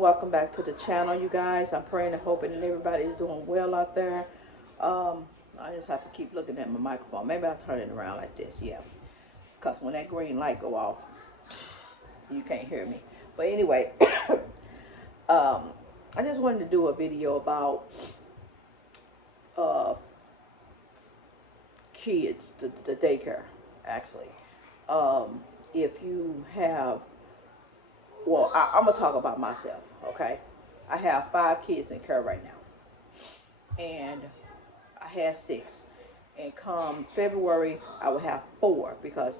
Welcome back to the channel, you guys. I'm praying and hoping that everybody is doing well out there. I just have to keep looking at my microphone. Maybe I'll turn it around like this, yeah. Because when that green light go off, you can't hear me. But anyway, um, I just wanted to do a video about uh, kids, the daycare, actually. Um, if you have, well, I'm going to talk about myself, okay? I have 5 kids in care right now. And I had 6. And come February, I would have 4 because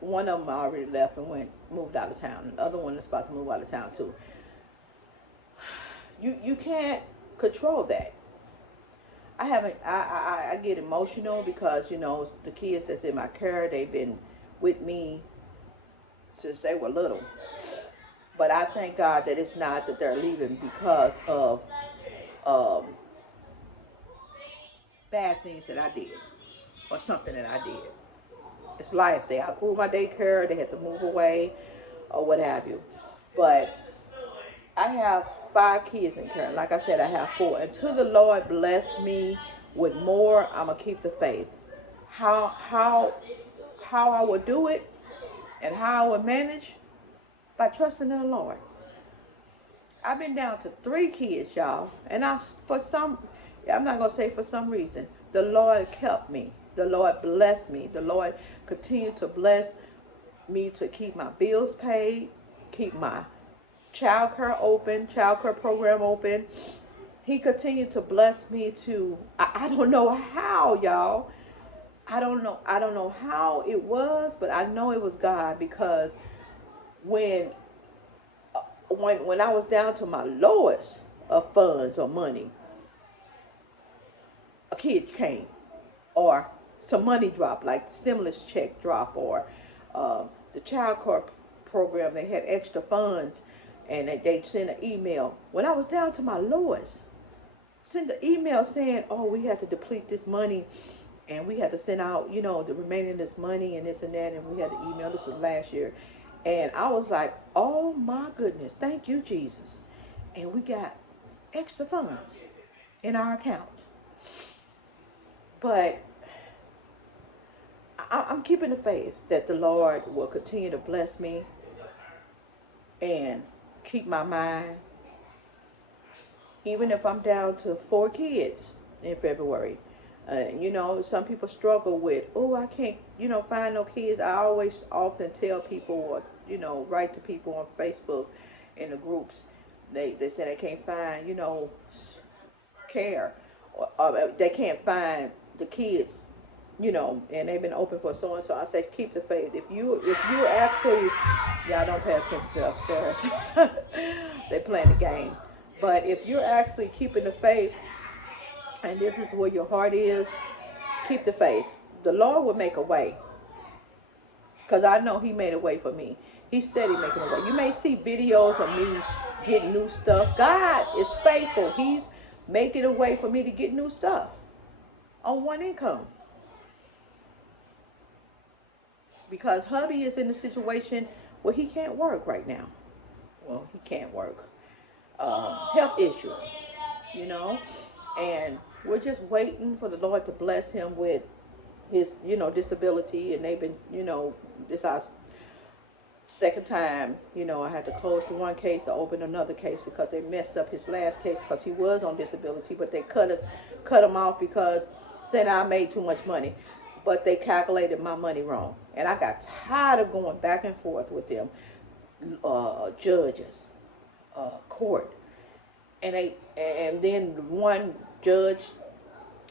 one of them already left and moved out of town. And the other one is about to move out of town too. You can't control that. I haven't. I get emotional because the kids that's in my care, they've been with me since they were little. But I thank God that it's not that they're leaving because of um, bad things that I did or something that I did. It's life. They outgrew my daycare. They had to move away or what have you. But I have 5 kids in care. Like I said, I have 4. Until the Lord bless me with more, I'm gonna keep the faith. How I would do it and how I would manage by trusting in the Lord. I've been down to 3 kids, y'all, and I'm not gonna say for some reason, the Lord kept me. The Lord blessed me. The Lord continued to bless me to keep my bills paid, keep my child care program open. He continued to bless me to, I don't know how, y'all. I don't know how it was, but I know it was God because when when I was down to my lowest of funds or money, a kid came or some money dropped, like the stimulus check drop or the child care program. They had extra funds and they sent an email. When I was down to my lowest, sent an email saying, oh, we had to deplete this money and we had to send out, the remaining of this money and this and that. And we had to email. This was last year. And I was like, oh my goodness, thank you, Jesus. And we got extra funds in our account. But I'm keeping the faith that the Lord will continue to bless me and keep my mind. Even if I'm down to 4 kids in February. Some people struggle with, oh, I can't, find no kids. I always often tell people or, write to people on Facebook in the groups. They say they can't find, care. Or they can't find the kids, and they've been open for so and so. I say keep the faith. If you actually, y'all don't pay attention to upstairs. They playing the game. But if you're actually keeping the faith, and this is where your heart is, keep the faith. The Lord will make a way. Because I know He made a way for me. He said He making a way. You may see videos of me getting new stuff. God is faithful. He's making a way for me to get new stuff on one income. Because hubby is in a situation where he can't work right now. Well, he can't work. Health issues, and we're just waiting for the Lord to bless him with his, disability. And they've been, this our second time, I had to close the one case to open another case because they messed up his last case because he was on disability, but they cut him off because said I made too much money, but they calculated my money wrong, and I got tired of going back and forth with them, judges, court, and then one judge,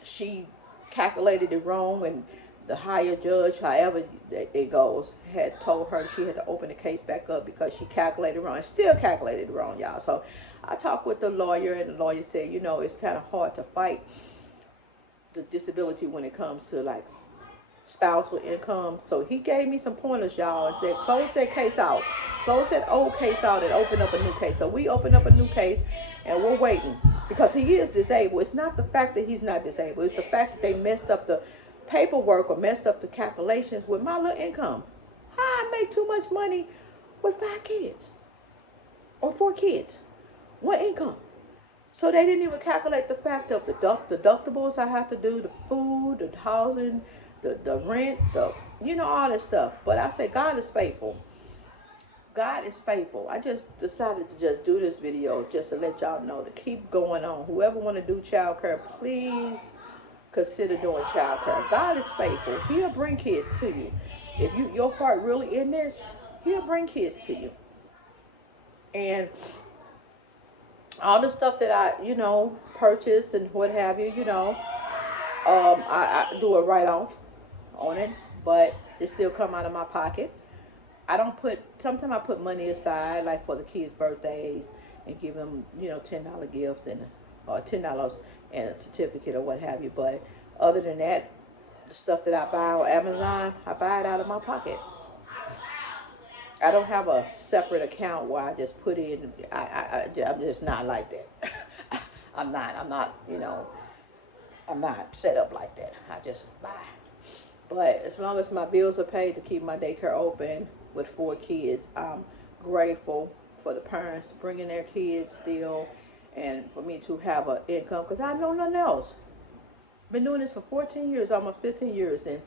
she calculated it wrong, and the higher judge, however it goes, had told her she had to open the case back up because she calculated wrong and still calculated it wrong, y'all. So I talked with the lawyer, and the lawyer said, it's kind of hard to fight the disability when it comes to like spousal income. So he gave me some pointers, y'all, and said close that case out, close that old case out, and open up a new case. So we opened up a new case, and we're waiting because he is disabled. It's not the fact that he's not disabled, it's the fact that they messed up the paperwork or messed up the calculations with my little income. How I make too much money with 5 kids. or 4 kids, one income. So they didn't even calculate the fact of the deductibles I have to do, the food, the housing, the rent, all that stuff. But I say God is faithful. God is faithful. I just decided to just do this video just to let y'all know to keep going on. Whoever want to do child care, please consider doing child care. God is faithful. He'll bring kids to you. If your heart really in this, He'll bring kids to you. And all the stuff that I, purchased and what have you, I do a write-off on it, but it still come out of my pocket. I don't sometimes I put money aside, like for the kids' birthdays, and give them, $10 gift or $10 and a certificate or what have you. But other than that, the stuff that I buy on Amazon, I buy it out of my pocket. I don't have a separate account where I just put in. I'm just not like that. I'm not set up like that. I just buy. But as long as my bills are paid to keep my daycare open with 4 kids, I'm grateful for the parents bringing their kids still, and for me to have an income, because I know nothing else. Been doing this for 14 years, almost 15 years, and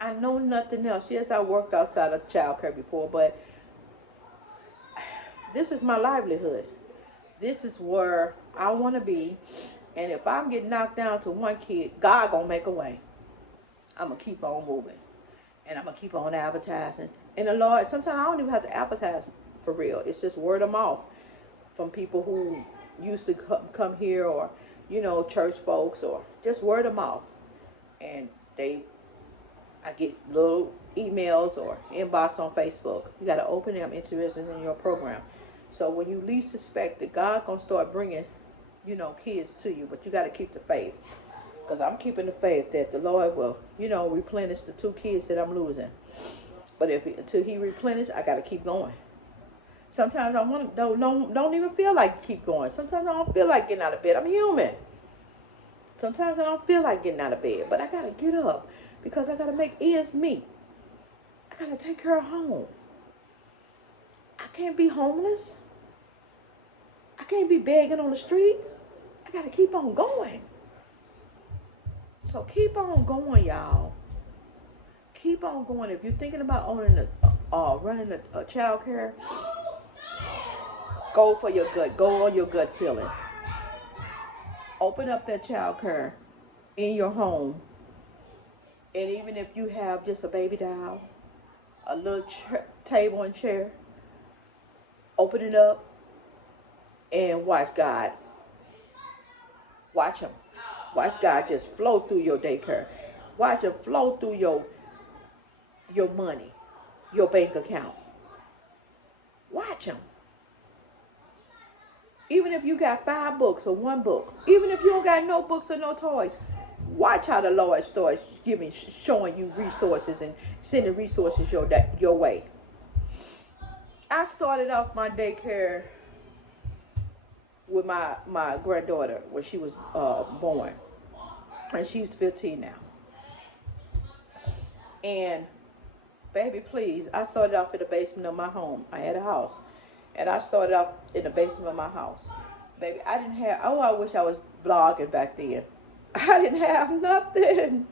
I know nothing else. Yes, I worked outside of childcare before, but this is my livelihood. This is where I want to be, and if I'm getting knocked down to 1 kid, God gonna make a way. I'm gonna keep on moving, and I'm gonna keep on advertising. And the Lord, sometimes I don't even have to advertise for real. It's just word of mouth from people who used to come here, or church folks, or just word of mouth. And I get little emails or inbox on Facebook. You got to open it. I'm interested in your program. So when you least suspect that, God gonna start bringing, kids to you, but you got to keep the faith. Because I'm keeping the faith that the Lord will, replenish the 2 kids that I'm losing. But until He replenish, I got to keep going. Sometimes I don't even feel like keep going. Sometimes I don't feel like getting out of bed. I'm human. Sometimes I don't feel like getting out of bed, but I got to get up because I got to make ends meet. I got to take care of home. I can't be homeless. I can't be begging on the street. I got to keep on going. So keep on going, y'all. Keep on going. If you're thinking about running a child care, go for your gut. Go on your gut feeling. Open up that child care in your home. And even if you have just a baby doll, a little table and chair, open it up and watch God. Watch Him. Watch God just flow through your daycare. Watch Him flow through your money, your bank account. Watch Him. Even if you got 5 books or 1 book, even if you don't got no books or no toys, watch how the Lord starts showing you resources and sending resources your way. I started off my daycare with my granddaughter when she was born, and she's 15 now. And baby, please, I started off in the basement of my home. I had a house. And I started off in the basement of my house. Baby, I didn't have, I wish I was vlogging back then. I didn't have nothing.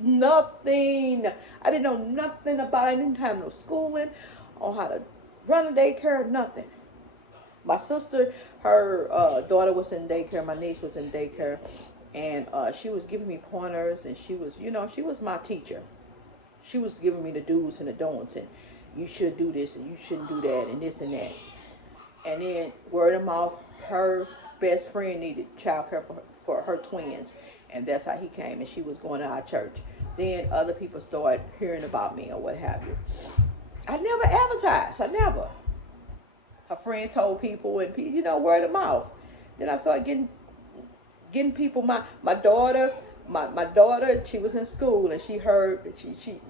Nothing. I didn't know nothing about it. I didn't have no schooling on how to run a daycare, nothing. My sister, her daughter was in daycare. My niece was in daycare. And she was giving me pointers. And she was, she was my teacher. She was giving me the do's and the don'ts. And you should do this and you shouldn't do that and this and that. And then word of mouth, her best friend needed childcare for her twins. And that's how he came, and she was going to our church. Then other people started hearing about me or what have you. I never advertised. I never. Her friend told people, and word of mouth. Then I started getting people. My daughter, she was in school, and she heard,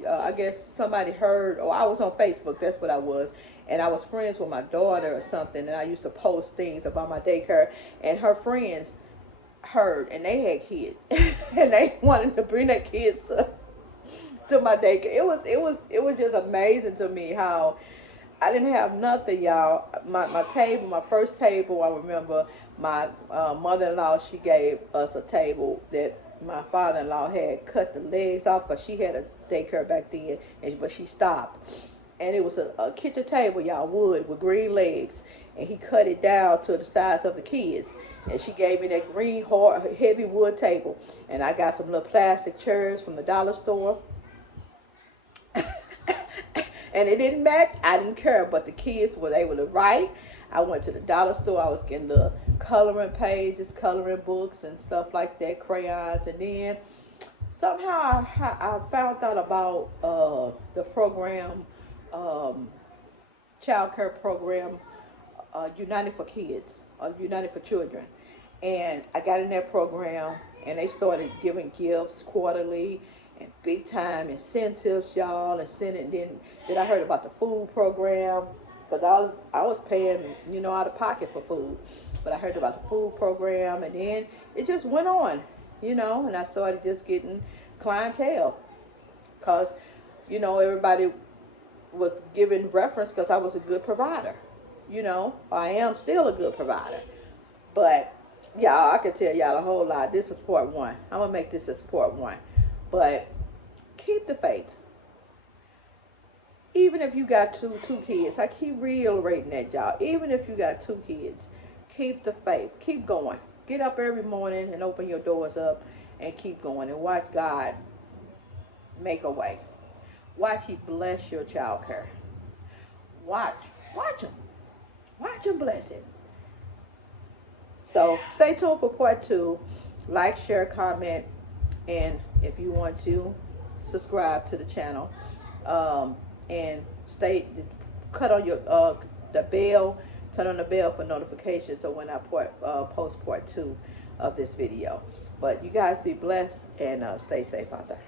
I guess somebody heard, or I was on Facebook, that's what I was, and I was friends with my daughter or something, and I used to post things about my daycare, and her friends heard, and they had kids, and they wanted to bring their kids to my daycare. It was just amazing to me how I didn't have nothing, y'all. My table, my first table, I remember my mother-in-law, she gave us a table that my father-in-law had cut the legs off because she had a daycare back then, but she stopped. And it was a kitchen table, y'all, wood with green legs. And he cut it down to the size of the kids. And she gave me that green, hard, heavy wood table. And I got some little plastic chairs from the dollar store. And it didn't match. I didn't care, but the kids were able to write. I went to the dollar store. I was getting the coloring pages, coloring books, and stuff like that, crayons. And then somehow I found out about the program, um, child care program, United for Kids, United for Children. And I got in that program, and they started giving gifts quarterly and big time incentives, y'all. And then I heard about the food program because I was paying, out of pocket for food. But I heard about the food program, and then it just went on, and I started just getting clientele because, everybody was giving reference because I was a good provider. I am still a good provider. But y'all, I can tell y'all a whole lot. This is part one. I'm gonna make this as part one. But keep the faith. Even if you got two kids, I keep reiterating that, y'all. Even if you got two kids, keep the faith. Keep going. Get up every morning and open your doors up and keep going and watch God make a way. Watch He bless your child care. Watch Him. Watch Him bless it. So stay tuned for part two. Like, share, comment, and if you want to, subscribe to the channel. And cut on your the bell, turn on the bell for notifications so when I post part two of this video. But you guys be blessed and stay safe out there.